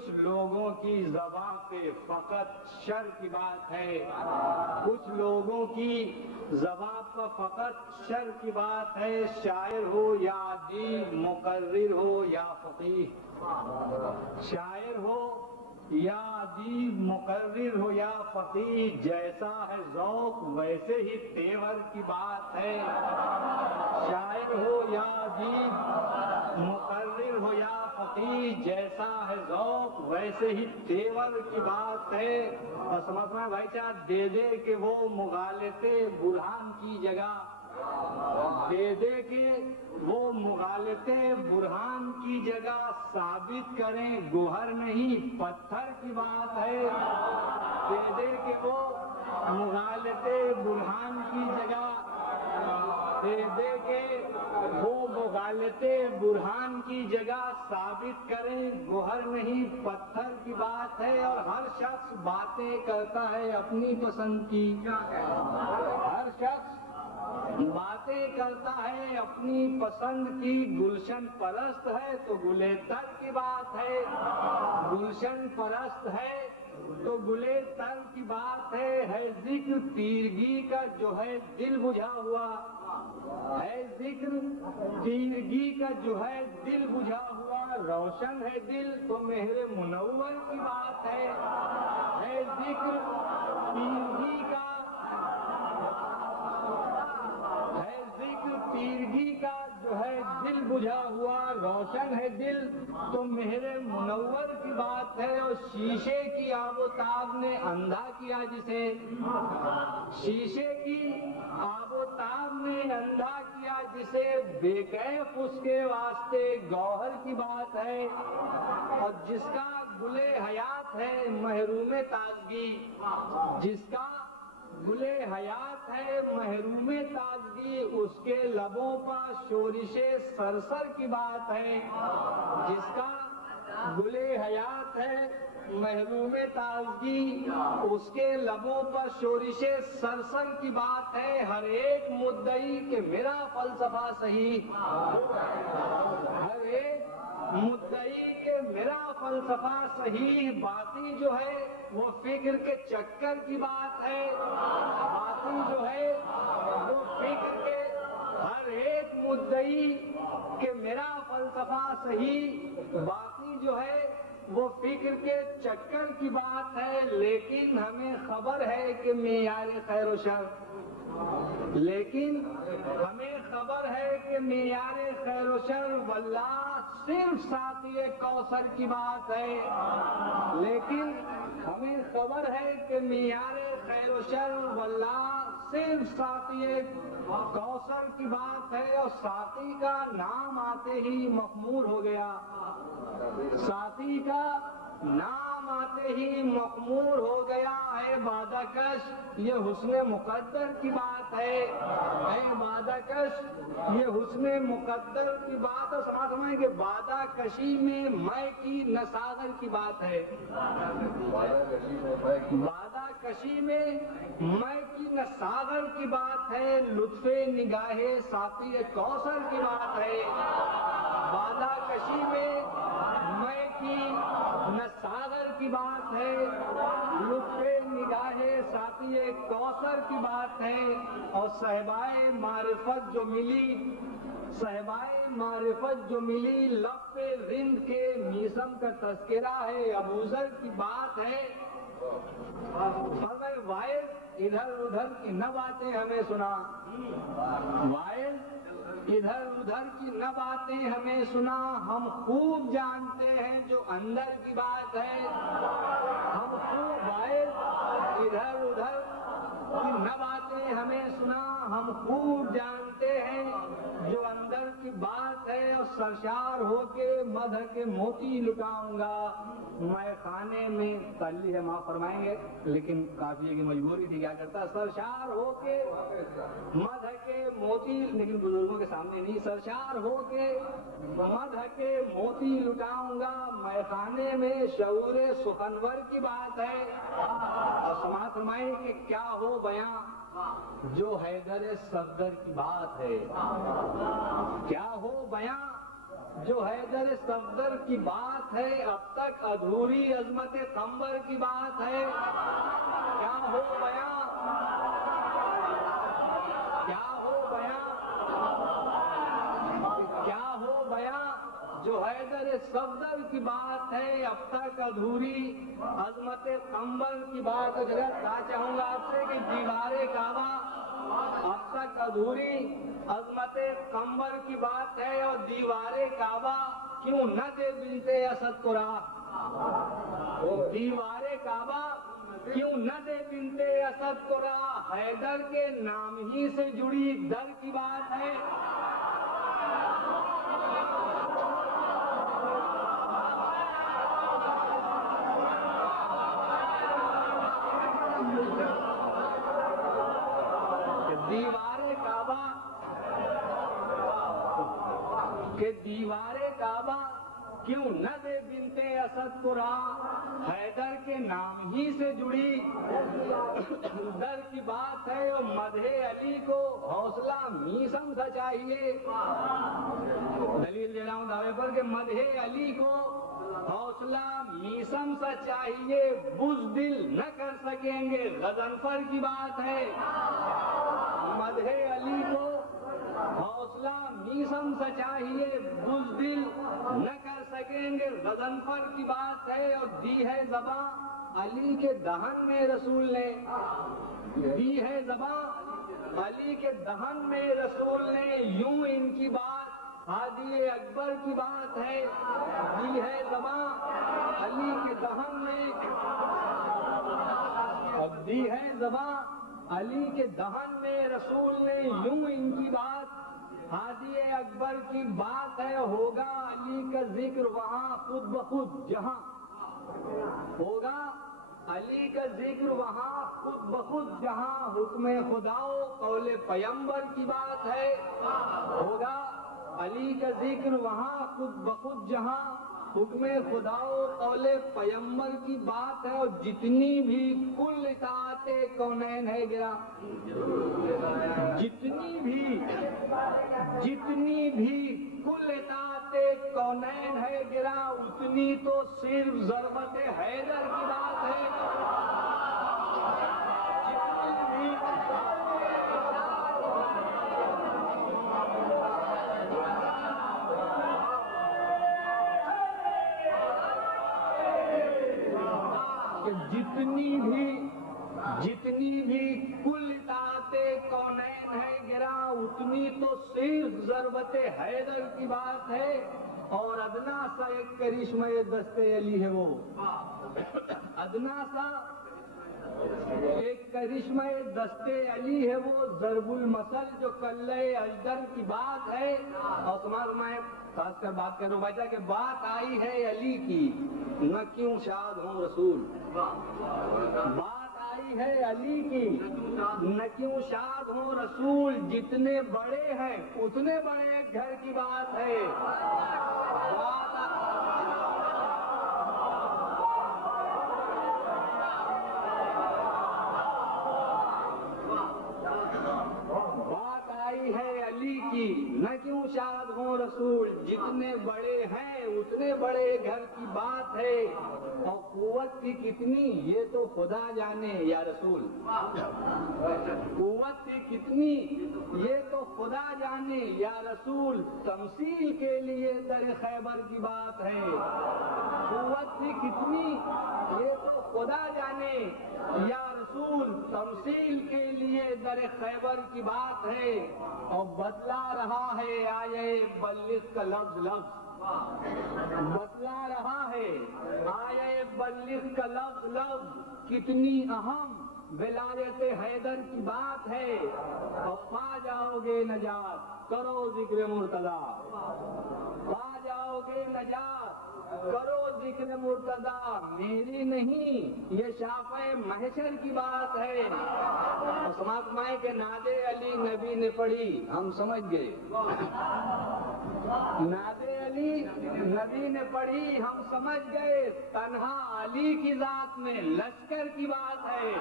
کچھ لوگوں کی زبان پہ فقط شر کی بات ہے، کچھ لوگوں کی زبان پر فقط شر کی بات ہے، شاعر ہو یا ادیب، مقرر ہو یا فقیہ، شاعر ہو یا ادیب، مقرر ہو یا فقیہ، جیسا ہے ذوق ویسے ہی تیور کی بات ہے، شاعر ہو یا ادیب، مقرر ہو یا فقیہ، جیسا ہے ذوق ویسے ہی تیور کی بات ہے۔ اور سمجھنا بھائی چار دے دے کہ وہ مغالطے برہان کی جگہ، دے دے کہ وہ مغالطے برہان کی جگہ، ثابت کریں گوہر نہیں پتھر کی بات ہے، دے دے کہ وہ مغالطے برہان کی جگہ، دے دے کہ وہ مغالطے برہان کی جگہ، ثابت کریں گوہر نہیں پتھر کی بات ہے۔ اور ہر شخص باتیں کرتا ہے اپنی پسند کی، ہر شخص باتیں کرتا ہے اپنی پسند کی، گلشن پرست ہے تو گلے تر کی بات ہے، گلشن پرست ہے تو گلے تر کی بات ہے ذکر تیرگی کا جو ہے دل بجھا ہوا، ہے ذکر تیرگی کا جو ہے دل بجھا ہوا، روشن ہے دل تو مہر منور کی بات ہے ذکر تیرگی کا، ہے ذکر تیرگی کا جو ہے دل بجھا ہوا، روشن ہے دل تو مہر منور کی بات ہے۔ اور شیشے کی آب و تاب نے اندھا کیا جسے، شیشے کی آب و تاب نے اندھا کیا جسے، بے کیف اس کے واسطے گوہر کی بات ہے۔ اور جس کا گلے حیات ہے محروم تازگی، جس کا گلے حیات ہے محروم تازگی، اس کے لبوں پر شورش سرسر کی بات ہے، جس کا گلے حیات ہے محروم تازگی، اس کے لبوں پر شورش سرسر کی بات ہے۔ ہر ایک مدعی کہ میرا فلسفہ صحیح، ہر ایک مدعی کہ میرا فلسفہ صحیح، باقی جو ہے وہ فکر کے چکر کی بات ہے، باقی جو ہے وہ فکر کے، ہر ایک مدعی کہ میرا فلسفہ صحیح، باقی جو ہے وہ فکر کے چکر کی بات ہے۔ لیکن ہمیں خبر ہے کہ معیار خیر و شر، لیکن ہمیں خبر ہے کہ معیار خیر و شر واللہ صرف ساقی کوثر کی بات ہے، لیکن ہمیں خبر ہے کہ معیار خیر و شر واللہ صرف ساقی کوثر کی بات ہے۔ اور ساقی کا نام آتے ہی مخمور ہو گیا، ساقی کا نام آتے ہی مخمور ہو گیا، اے بادہ کش یہ حسن مقدر کی بات ہے، اے بادہ کش یہ حسن مقدر کی بات ہے۔ سمائیں کہ بادہ کشی میں کی نساغر کی بات ہے، بادہ کشی میں کی نساغر کی بات ہے، لطف نگاہ ساقی کوثر کی بات ہے، بادہ کشی میں کی نساغر کی بات ہے، لطف نگاہ ساقی کوثر کی بات ہے۔ اور صحبائے معرفت جو ملی، صحبائے معرفت جو ملی، لب پہ رند کے میسم کا تذکرہ ہے، ابوذر کی بات ہے، فرمائے وائز ادھر ادھر کی نہ باتیں ہمیں سنا، وائز ادھر ادھر کی نہ باتیں ہمیں سنا، ہم خوب جانتے ہیں جو اندر کی بات ہے، ہم خوب وائز ادھر ادھر کی نہ باتیں ہمیں سنا، ہم خوب جانتے ہیں جو اندر کی بات ہے۔ اور سرشار ہو کے مدح کے موتی لٹاؤں گا میں خانے میں، تعلیل ہے معاف فرمائیں گے لیکن قافیے کی مجبوری تھی، کیا کرتا، سرشار ہو کے مدح کے موتی، لیکن بزرگوں کے سامنے نہیں، سرشار ہو کے مدح کے موتی لٹاؤں گا میں خانے میں، شعور سخنور کی بات ہے۔ اور سماعت فرمائیں کہ کیا ہو بیاں جو حیدر صفدر کی بات ہے، کیا ہو بیاں جو حیدر صفدر کی بات ہے اب تک ادھوری عظمت قمبر کی بات ہے. کیا ہو بیاں کیا ہو بیاں کیا ہو بیاں جو حیدر صفدر کی بات ہے اب تک ادھوری عظمت قمبر کی بات ہے. کہنا چاہوں گا آپ سے کہ دیوار کعبہ اب تک ادھوری عظمت قمبر کی بات ہے اور دیوار کعبہ کیوں نہ دے بنت اسد کو راہ. دیوار کعبہ کیوں نہ دے بنت اسد کو راہ. حیدر کے نام ہی سے جڑی در کی بات ہے. دیوار کعبہ کیوں نہ دے بنت اسد کو راہ. حیدر کے نام ہی سے جڑی در کی بات ہے اور مدح علی کو حوصلہ میسم سا چاہیے. دلیل دے رہا ہوں دعوے پر کہ مدح علی کو حوصلہ میسم سا چاہیے. بزدل نہ کر سکیں گے غضنفر کی بات ہے. مدح علی کو حوصلہ میسم سا چاہیے. بزدل نہ کر سکیں گے غضنفر کی بات ہے. اور دی ہے زباں علی کے دہن میں رسول نے. دی ہے زباں علی کے دہن میں رسول نے. یوں ان کی بات ہادی اکبر کی بات ہے. دی ہے زباں علی کے دہن میں اور دی ہے زباں علی کے دہن میں رسول نے. یوں ان کی بات ہادی اکبر کی بات ہے. ہوگا علی کا ذکر وہاں خود بخود جہاں. ہوگا علی کا ذکر وہاں خود بخود جہاں. حکم خدا و قول پیمبر کی بات ہے. ہوگا علی کا ذکر وہاں خود بخود جہاں. حکم خدا و قول پیمبر کی بات ہے. اور جتنی بھی کل اطاعت کونین ہے گرا. جتنی بھی کل اطاعت کونین ہے گرا اتنی تو صرف ضربت حیدر کی بات ہے. جتنی بھی کل اطاعت کونین ہے گرا اتنی تو صرف ضربت حیدر کی بات ہے. اور ادنا سا ایک کرشمہ دستے علی ہے. وہ ادنا سا ایک کرشمہ دستے علی ہے. وہ ضرب المثل جو کلہ اجدر کی بات ہے. اور تمہارا میں خاص کر بات کروں بچہ کہ بات آئی ہے علی کی نہ کیوں شاد ہوں رسول. بات آئی ہے علی کی نہ کیوں شاد ہوں رسول. جتنے بڑے ہیں اتنے بڑے گھر کی بات ہے. بات آئی ہے علی کی نہ کیوں شاد ہوں رسول. جتنے بڑے ہیں اتنے بڑے گھر کی بات ہے. اور قوت کی کتنی یہ تو خدا جانے یا رسول. قوت کی کتنی یہ تو خدا جانے یا رسول. تمثیل کے لیے در خیبر کی بات ہے. قوت کی کتنی یہ تو خدا جانے یا رسول. تمثیل کے لیے در خیبر کی بات ہے. اور بتلا رہا ہے آیے بلغ کا لفظ لفظ. بتلا رہا ہے آیے بلغ کا لفظ لفظ. کتنی اہم ولایت حیدر کی بات ہے. اور پا جاؤ گے نجات کرو ذکر مرتضیٰ. پا جاؤ گے نجات کرو ذکر مرتضیٰ. میری نہیں یہ شافع محشر کی بات ہے. سماعت مائے کہ ناد علی نبی نے پڑھی ہم سمجھ گئے. ناد علی نبی نے پڑھی ہم سمجھ گئے. تنہا علی کی ذات میں لشکر کی بات ہے.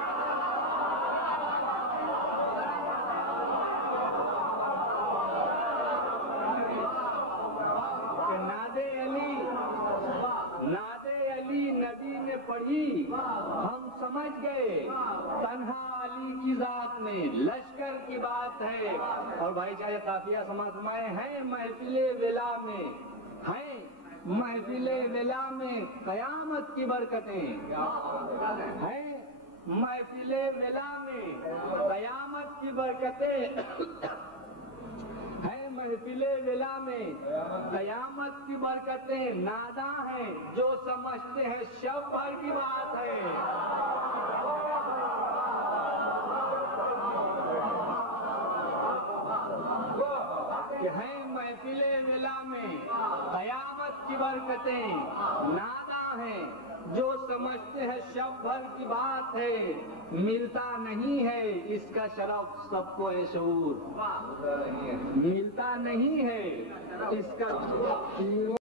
نبی نے پڑھی ہم سمجھ گئے تنہا علی کی ذات میں لشکر کی بات ہے. اور بھائی چارے قافیہ سماعت فرمائے ہیں محفل ولا میں، ہیں محفل ولا میں قیامت کی برکتیں ہیں، محفل ولا میں قیامت کی برکتیں ہیں، محفل ولا میں قیامت کی برکتیں. ناداں ہیں جو سمجھتے ہیں شب بھر کی بات ہے. کہ ہیں محفل ولا میں قیامت کی برکتیں. ناداں ہیں جو سمجھتے ہیں شب بھر کی بات ہے. ملتا نہیں ہے اس کا شرف سب کو ہے شعور، ملتا نہیں ہے اس کا